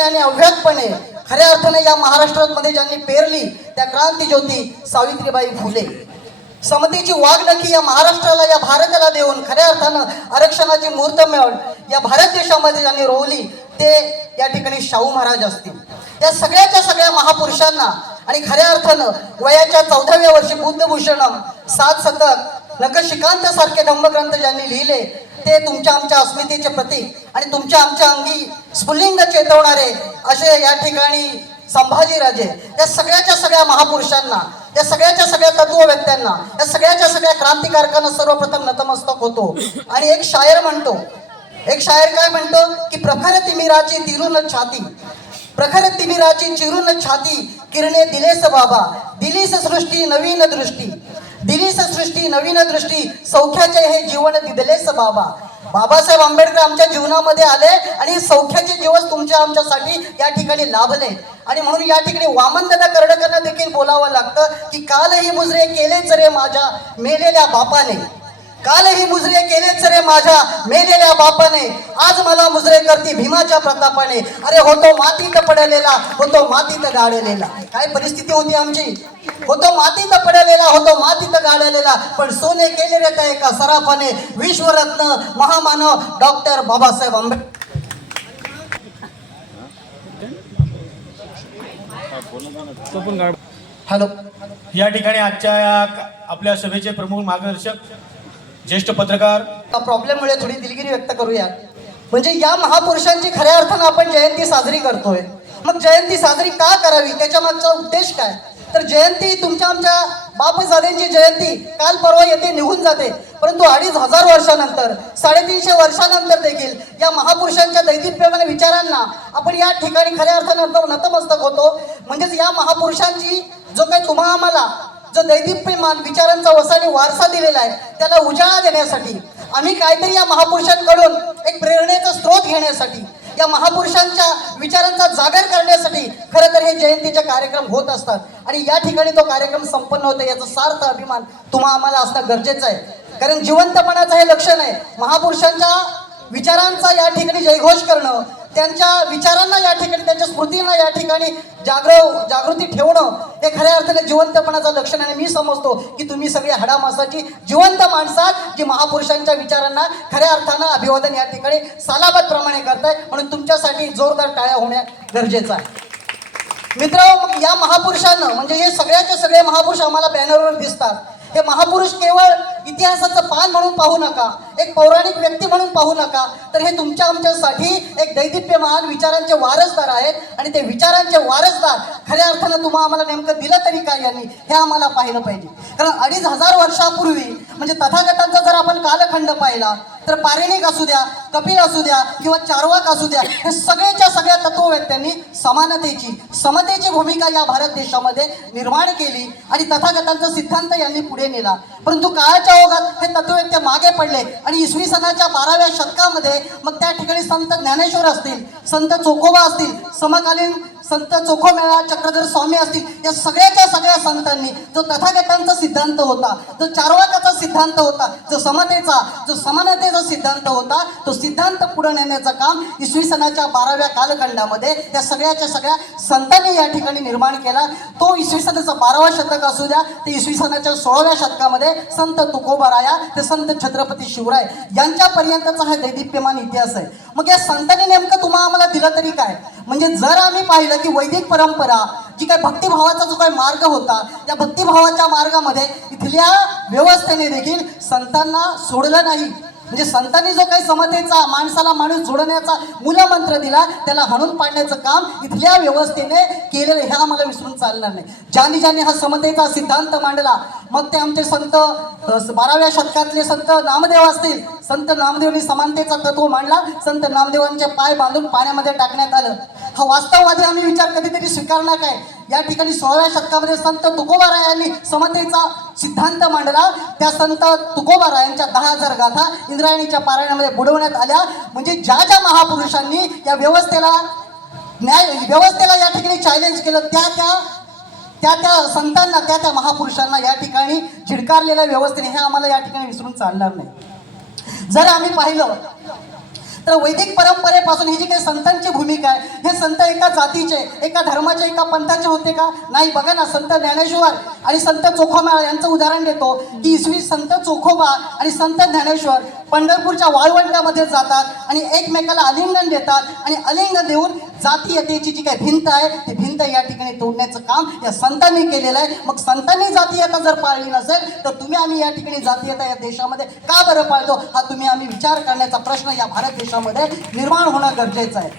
अथकपणे आणि अव्याहतपणे खऱ्या अर्थाने या महाराष्ट्रामध्ये ज्यांनी पेरली त्या क्रांतीज्योती सावित्रीबाई फुले. समतेची वाघनखी या महाराष्ट्राला, या भारताला देऊन खऱ्या अर्थानं आरक्षणाची मुहूर्तमेढ या भारत देशामध्ये ज्यांनी रोवली ते या ठिकाणी शाहू महाराज असतील. या सगळ्याच्या सगळ्या महापुरुषांना आणि खऱ्या अर्थानं वयाच्या 14व्या वर्षी बुद्धभूषणम, 7 शतक, नखशिकांत सारखे धम्मग्रंथ ज्यांनी लिहिले ते तुमच्या आमच्या अस्मितेचे प्रतीक आणि तुमच्या आमच्या अंगी स्फुल्लिंग चेतवणारे असे या ठिकाणी संभाजीराजे. या सगळ्याच्या सगळ्या महापुरुषांना, या सगळ्याच्या सगळ्या तत्ववेत्यांना, या सगळ्याच्या सगळ्या क्रांतिकारकांना सर्वप्रथम नतमस्तक होतो. आणि एक शायर म्हणतो, एक शायर काय म्हणतो की प्रखर तिमिराची तिरून छाती, प्रखर तिमिराची चिरून छाती, किरणे दिलेस बाबा, दिलीस सृष्टी नवीन दृष्टी, दिलीस सृष्टी नवीन दृष्टी, सौख्याचे हे जीवन दिलेस बाबा. बाबासाहेब आंबेडकर आमच्या जीवनामध्ये आले आणि सौख्याचे दिवस तुमच्या आमच्यासाठी या ठिकाणी लाभले. आणि म्हणून या ठिकाणी वामनदादा कर्डकांना देखील बोलावं लागतं की कालही मुजरे केलेच रे माझ्या मेलेल्या बापाने, कालही मुजरे केलेच रे माझ्या मेलेल्या बापाने, आज मला मुजरे करती भीमाच्या प्रतापाने. अरे होतो मातीत पडलेला, होतो मातीत गाडलेला. काय परिस्थिती होती आमची, होतो मातीत पडलेला, होतो मातीत गाडलेला, पण सोने केले रे त्या एका सराफाने, विश्वरत्न महामानव डॉक्टर बाबासाहेब आंबेडकर. हॅलो. या ठिकाणी आजच्या आपल्या सभेचे प्रमुख मार्गदर्शक ज्येष्ठ पत्रकार. प्रॉब्लेममुळे थोडी दिलगिरी व्यक्त करूया. म्हणजे या महापुरुषांची खऱ्या अर्थानं आपण जयंती साजरी करतोय. मग जयंती साजरी का करावी, त्याच्या मागचा उद्देश काय? तर जयंती तुमच्या आमच्या बापजाद्यांची जयंती काल परवा येते निघून जाते, परंतु 2500 वर्षानंतर, 350 वर्षानंतर देखील या महापुरुषांच्या दैदिप्यमान विचारांना आपण या ठिकाणी खऱ्या अर्थानं नतमस्तक होतो. म्हणजेच या महापुरुषांची जो काही तुम्हा आम्हाला जो दैदिप्यमान विचारांचा वसाने वारसा दिलेला आहे त्याला उजाळा देण्यासाठी, आम्ही काहीतरी या महापुरुषांकडून एक प्रेरणेचा स्रोत घेण्यासाठी, या महापुरुषांच्या विचारांचा जागर करण्यासाठी खरं तर हे जयंतीचे कार्यक्रम होत असतात. आणि या ठिकाणी तो कार्यक्रम संपन्न होतो याचा सार्थ अभिमान तुम्हा आम्हाला असणं गरजेचं आहे. कारण जिवंतपणाचं हे लक्षण आहे. महापुरुषांच्या विचारांचा या ठिकाणी जयघोष करणं, त्यांच्या विचारांना या ठिकाणी, त्यांच्या स्मृतींना या ठिकाणी जागृती ठेवणं हे खऱ्या अर्थाने जिवंतपणाचं लक्षण. आणि मी समजतो की तुम्ही सगळी हाडामासाची जिवंत माणसात जी महापुरुषांच्या विचारांना खऱ्या अर्थानं अभिवादन या ठिकाणी सालाबतप्रमाणे करताय, म्हणून तुमच्यासाठी जोरदार टाळ्या होण्या गरजेचं आहे. मित्र, या महापुरुषांना म्हणजे हे सगळ्याचे सगळे महापुरुष आम्हाला बॅनरवर दिसतात. हे महापुरुष केवळ इतिहासाचं पान म्हणून पाहू नका, एक पौराणिक व्यक्ती म्हणून पाहू नका, तर हे तुमच्या आमच्यासाठी एक दैदिप्यमान विचारांचे वारसदार आहेत. आणि ते विचारांचे वारसदार खऱ्या अर्थानं तुम्हा आम्हाला नेमकं दिलं तरी काय यांनी हे आम्हाला पाहिलं पाहिजे. कारण 2500 वर्षापूर्वी म्हणजे तथागतांचा जर आपण कालखंड पाहिला तर पारिणिक असू द्या, कपिल असू द्या किंवा चार्वाक असू द्या, हे सगळ्याच्या सगळ्या तत्ववेत्यांनी समानतेची, समतेची भूमिका या भारत देशामध्ये निर्माण केली आणि तथागतांचा सिद्धांत यांनी पुढे नेला. परंतु काळाच्या ओघात हे तत्ववेत्ते मागे पडले आणि इसवी सनाच्या 12व्या शतकामध्ये मग त्या ठिकाणी संत ज्ञानेश्वर असतील, संत चोखोबा असतील, समकालीन संत चोखोमेळा चक्रधर स्वामी असतील, या सगळ्याच्या सगळ्या संतांनी जो तथागतांचा सिद्धांत होता, जो चार्वाकाचा सिद्धांत होता, जो समतेचा, जो समानतेचा सिद्धांत होता, तो सिद्धांत पुढे नेण्याचं काम इसवी सनाच्या 12व्या कालखंडामध्ये या सगळ्याच्या सगळ्या संतांनी या ठिकाणी निर्माण केला. तो इसवी सनाचा 12वा शतक असू द्या, ते इसवी सनाच्या 16व्या शतकामध्ये संत तुकोबाराया ते संत छत्रपती शिवराय यांच्यापर्यंतचा हा दैदिप्यमान इतिहास आहे. मग या संतांनी नेमकं तुम्हा आम्हाला दिलं तरी काय? म्हणजे जर आम्ही पाहिलं की वैदिक परंपरा जी काय भक्तिभावाचा जो काही मार्ग होता, त्या भक्तिभावाच्या मार्गामध्ये इथल्या व्यवस्थेने देखील संतांना सोडलं नाही. म्हणजे संतांनी जो काही समतेचा, माणसाला माणूस जोडण्याचा मूलमंत्र दिला, त्याला हाणून पाडण्याचं काम इथल्या व्यवस्थेने केलेलं हे आम्हाला विसरून चालणार नाही. ज्यांनी हा समतेचा सिद्धांत मांडला, मग ते आमचे संत 12व्या शतकातले संत नामदेव असतील, संत नामदेवांनी समानतेचा तत्व मांडला, संत नामदेवांचे पाय बांधून पाण्यामध्ये टाकण्यात आलं. हा वास्तववादी आम्ही विचार कधीतरी स्वीकारणार काय? या ठिकाणी 16व्या शतकामध्ये संत तुकोबारायांनी समतेचा सिद्धांत मांडला. त्या संत तुकोबारायांच्या 10,000 गाथा इंद्रायणीच्या पारायणामध्ये बुडवण्यात आल्या. म्हणजे ज्या महापुरुषांनी या व्यवस्थेला या ठिकाणी चॅलेंज केलं, त्या संतांना, त्या महापुरुषांना या ठिकाणी झिडकारलेल्या व्यवस्थेने हे आम्हाला या ठिकाणी विसरून चालणार नाही. जर आम्ही पाहिलं तर वैदिक परंपरेपासून ही जी काही संतांची भूमिका आहे, हे संत एका जातीचे, एका धर्माचे, एका पंथाचे होते का? नाही. बघा ना, संत ज्ञानेश्वर आणि संत चोखोबा यांचं उदाहरण देतो की इसवी संत चोखोबा आणि संत ज्ञानेश्वर पंढरपूरच्या वाळवंटामध्ये जातात आणि एकमेकाला आलिंगन देतात आणि आलिंगन देऊन जातीयतेची जी काही भिंत आहे ती भिंत या ठिकाणी तोडण्याचं काम या संतांनी केलेलं आहे. मग संतांनी जातीयता जर पाळली नसेल तर तुम्ही आम्ही या ठिकाणी जातीयता या देशामध्ये का बरं पाळतो, हा तुम्ही आम्ही विचार करण्याचा प्रश्न या भारत देशामध्ये निर्माण होणं गरजेचं आहे.